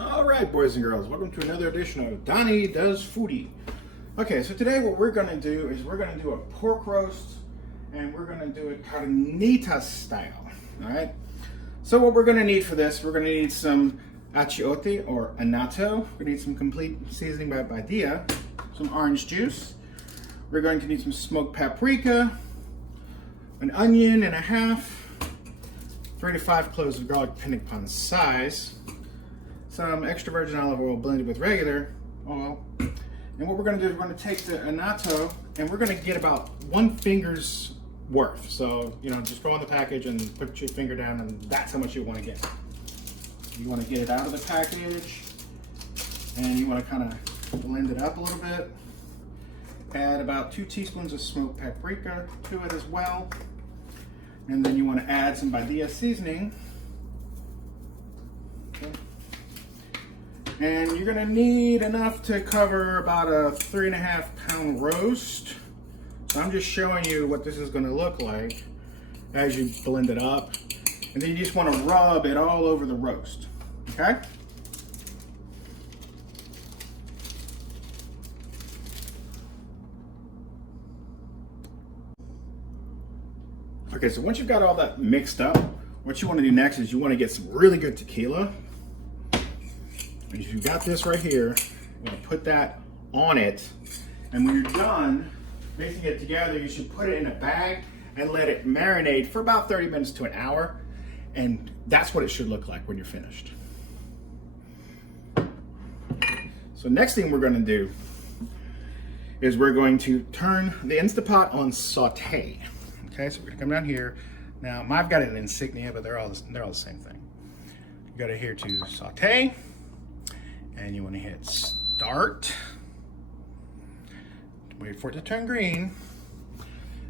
All right, boys and girls, welcome to another edition of Donnie Does Foodie. Okay, so today what we're gonna do is we're gonna do a pork roast, and we're gonna do it carnitas style. All right. So what we're gonna need for this, we're gonna need some achiote or Anatto. We're gonna need some complete seasoning by Badia, some orange juice. We're going to need some smoked paprika, an onion and a half, 3 to 5 cloves of garlic depending upon size, some extra virgin olive oil blended with regular oil. And what we're going to do is we're going to take the Anatto and we're going to get about 1 finger's worth. So, you know, just go on the package and put your finger down, and that's how much you want to get. You want to get it out of the package and you want to kind of blend it up a little bit. Add about 2 teaspoons of smoked paprika to it as well. And then you want to add some Badia seasoning. Okay. And you're going to need enough to cover about a 3.5 pound roast. So I'm just showing you what this is going to look like as you blend it up. And then you just want to rub it all over the roast. Okay? Okay, so once you've got all that mixed up, what you want to do next is you want to get some really good tequila. And if you've got this right here, you want to put that on it. And when you're done mixing it together, you should put it in a bag and let it marinate for about 30 minutes to an hour. And that's what it should look like when you're finished. So next thing we're going to do is we're going to turn the Instapot on Saute. Okay, so we're gonna come down here. Now, I've got an insignia, but they're all the same thing. You go to here to Saute, and you want to hit Start. Wait for it to turn green.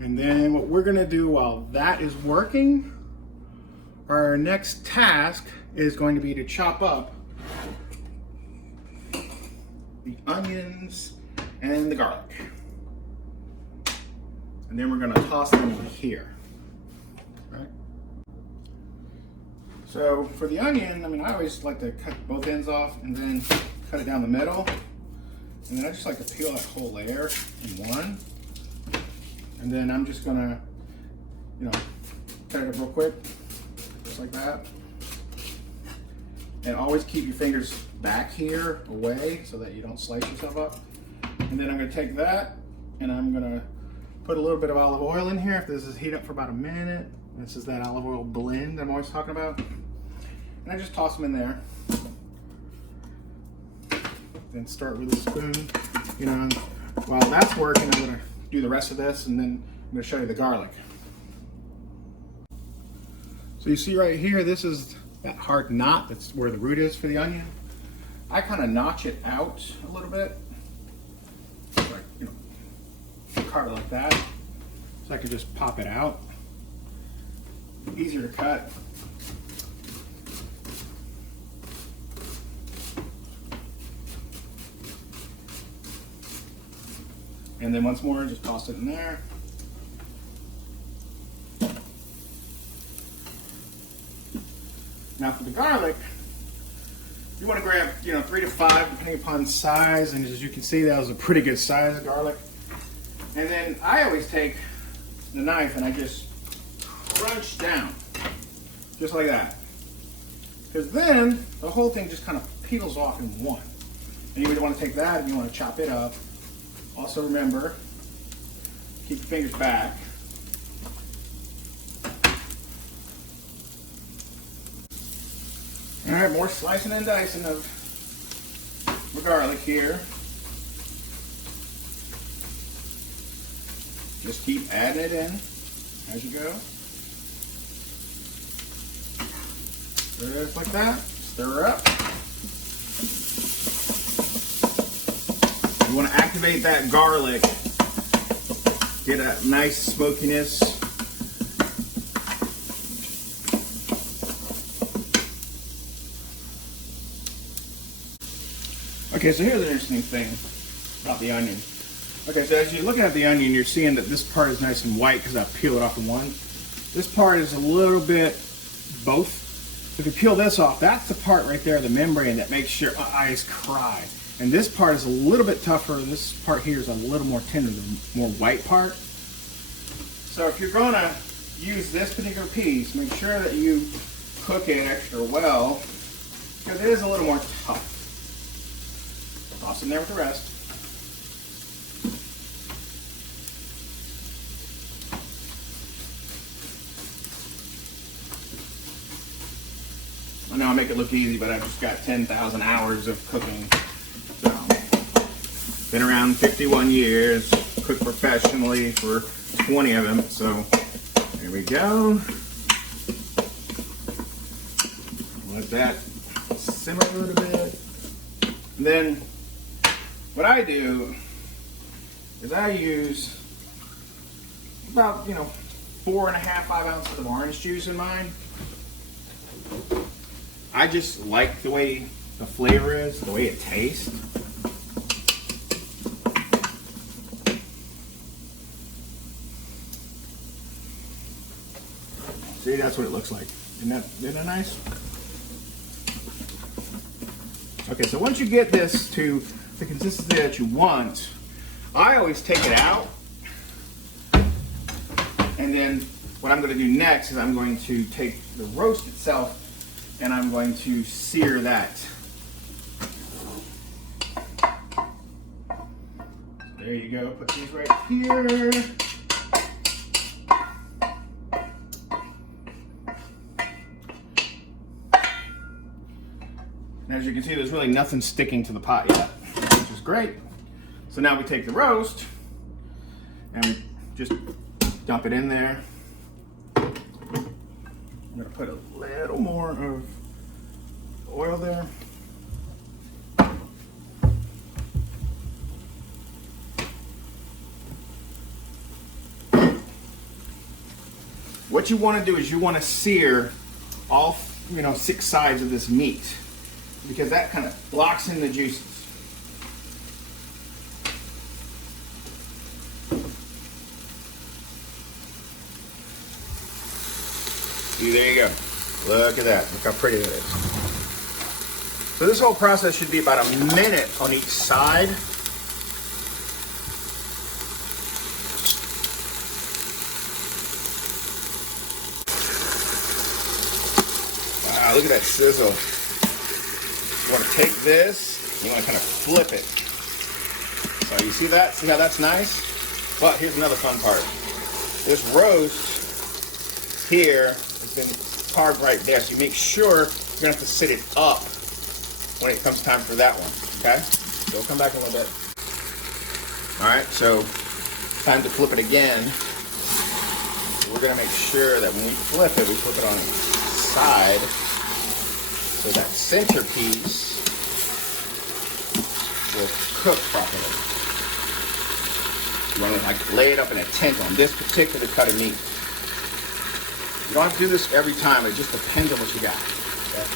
And then what we're gonna do while that is working, our next task is going to be to chop up the onions and the garlic. And then we're going to toss them in here. Right? So for the onion, I mean, I always like to cut both ends off and then cut it down the middle. And then I just like to peel that whole layer in one. And then I'm just going to, you know, cut it up real quick, just like that. And always keep your fingers back here away so that you don't slice yourself up. And then I'm going to take that and I'm going to put a little bit of olive oil in here. If this is heat up for about a minute, this is that olive oil blend I'm always talking about. And I just toss them in there. Then start with a spoon. You know, while that's working, I'm gonna do the rest of this, and then I'm gonna show you the garlic. So you see right here, this is that hard knot. That's where the root is for the onion. I kind of notch it out a little bit. Like, you know, carve it like that, so I can just pop it out. Easier to cut. And then once more, just toss it in there. Now for the garlic, you want to grab, you know, 3 to 5 depending upon size, and as you can see, that was a pretty good size of garlic. And then I always take the knife and I just crunch down, just like that. Because then the whole thing just kind of peels off in one. And you would want to take that and you want to chop it up. Also remember, keep your fingers back. All right, more slicing and dicing of the garlic here. Just keep adding it in as you go. Just like that. Stir up. You want to activate that garlic. Get a nice smokiness. Okay, so here's an interesting thing about the onion. Okay, so as you're looking at the onion, you're seeing that this part is nice and white because I peel it off in one. This part is a little bit both. If you peel this off, that's the part right there, the membrane that makes your eyes cry. And this part is a little bit tougher. This part here is a little more tender, the more white part. So if you're gonna use this particular piece, make sure that you cook it extra well, because it is a little more tough. Toss it in there with the rest. I know I make it look easy, but I've just got 10,000 hours of cooking. So, been around 51 years, cooked professionally for 20 of them. So, there we go. Let that simmer a little bit. And then, what I do is I use about, 4.5, 5 ounces of orange juice in mine. I just like the way the flavor is, the way it tastes. See, that's what it looks like. Isn't that nice? Okay, so once you get this to the consistency that you want, I always take it out. And then what I'm going to do next is I'm going to take the roast itself and I'm going to sear that. So there you go, put these right here. And as you can see, there's really nothing sticking to the pot yet, which is great. So now we take the roast and we just dump it in there. I'm going to put a little more of oil there. What you want to do is you want to sear all 6 sides of this meat, because that kind of locks in the juices. There you go. Look at that. Look how pretty it is. So this whole process should be about a minute on each side. Wow, look at that sizzle. You want to take this, you want to kind of flip it. So you see that? See how that's nice? But here's another fun part. This roast here has been carved right there, so you make sure you're gonna have to sit it up when it comes time for that one, okay? So we'll come back in a little bit. All right, so time to flip it again. So we're gonna make sure that when we flip it on its side, so that center piece will cook properly. You wanna lay it up in a tent on this particular cut of meat. You don't have to do this every time. It just depends on what you got. Okay?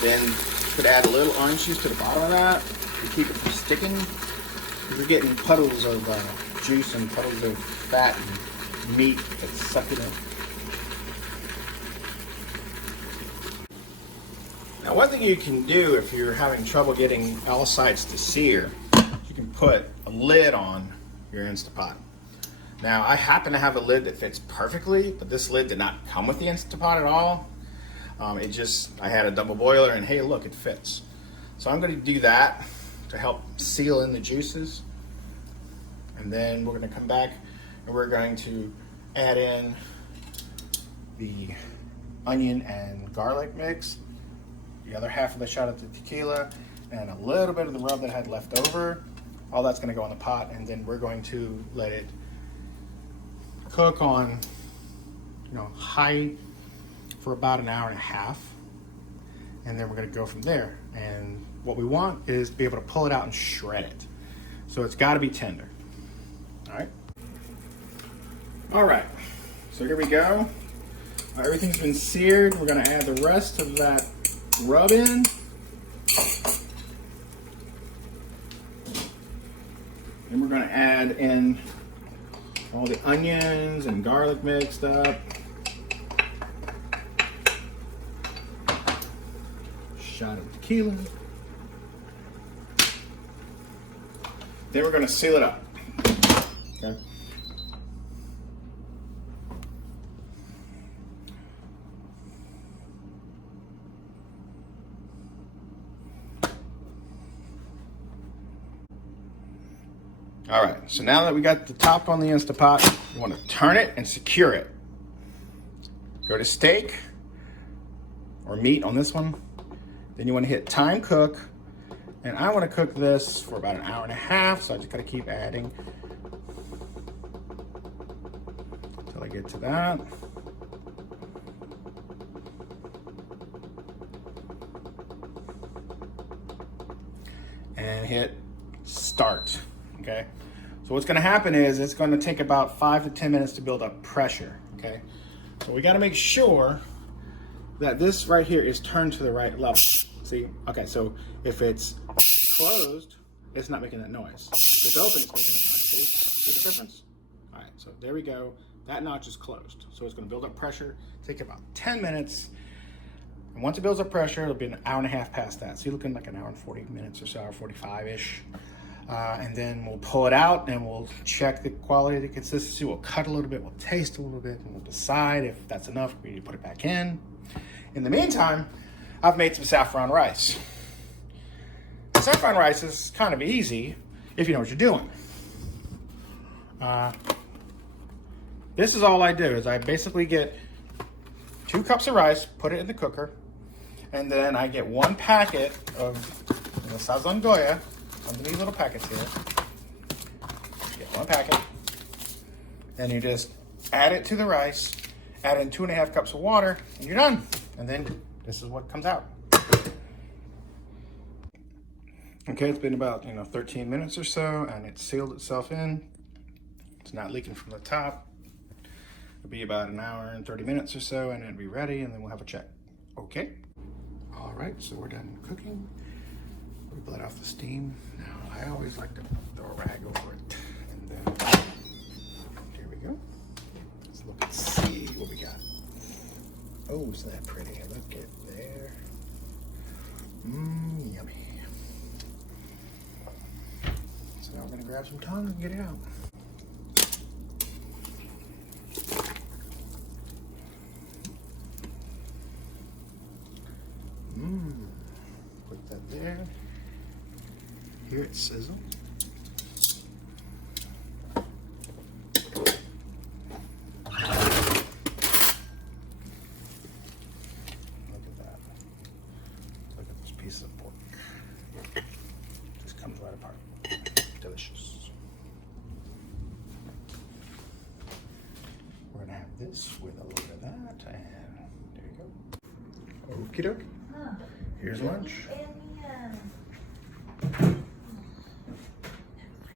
Then you could add a little orange juice to the bottom of that to keep it from sticking. You're getting puddles of juice and puddles of fat and meat that's sucking in. Now, one thing you can do if you're having trouble getting all sides to sear, you can put a lid on your Instapot. Now, I happen to have a lid that fits perfectly, but this lid did not come with the Instapot at all. I had a double boiler, and hey, look, it fits. So I'm going to do that to help seal in the juices. And then we're going to come back and we're going to add in the onion and garlic mix, the other half of the shot of the tequila, and a little bit of the rub that I had left over. All that's going to go in the pot, and then we're going to let it cook on high for about an hour and a half, and then we're going to go from there. And what we want is to be able to pull it out and shred it, so it's got to be tender. All right, so here we go. Everything's been seared. We're going to add the rest of that rub in. And we're going to add in all the onions and garlic mixed up. shot of tequila. Then we're going to seal it up. Okay. All right, so now that we got the top on the Instapot, you want to turn it and secure it. Go to steak or meat on this one. Then you want to hit time cook. And I want to cook this for about 1.5 hours, so I just got to keep adding until I get to that. And hit start, okay? So what's gonna happen is it's gonna take about 5 to 10 minutes to build up pressure, okay? So we gotta make sure that this right here is turned to the right level. See, okay, so if it's closed, it's not making that noise. If it's open, it's making that noise. See the difference? All right, so there we go. That notch is closed. So it's gonna build up pressure, take about 10 minutes. And once it builds up pressure, it'll be 1.5 hours past that. So you're looking like 1 hour and 40 minutes or so, or 45-ish. And then we'll pull it out and we'll check the quality, the consistency. We'll cut a little bit, we'll taste a little bit, and we'll decide if that's enough, we need to put it back in. In the meantime, I've made some saffron rice. Saffron rice is kind of easy if you know what you're doing. This is all I do, is I basically get 2 cups of rice, put it in the cooker, and then I get 1 packet of Sazon Goya. Some of these little packets here. Get 1 packet. Then you just add it to the rice, add in 2.5 cups of water, and you're done. And then this is what comes out. Okay, it's been about 13 minutes or so, and it's sealed itself in. It's not leaking from the top. It'll be about 1 hour and 30 minutes or so, and it'll be ready, and then we'll have a check. Okay. All right, so we're done cooking. We bled off the steam. Now, I always like to throw a rag over it. And then, here we go. Let's look and see what we got. Oh, isn't that pretty? Look at there. Yummy. So now we're gonna grab some tongue and get it out. Put that there. Here it sizzles. Look at that. Look at this piece of pork. Just comes right apart. Delicious. We're gonna have this with a little bit of that, and there you go. Okie dokie. Here's lunch.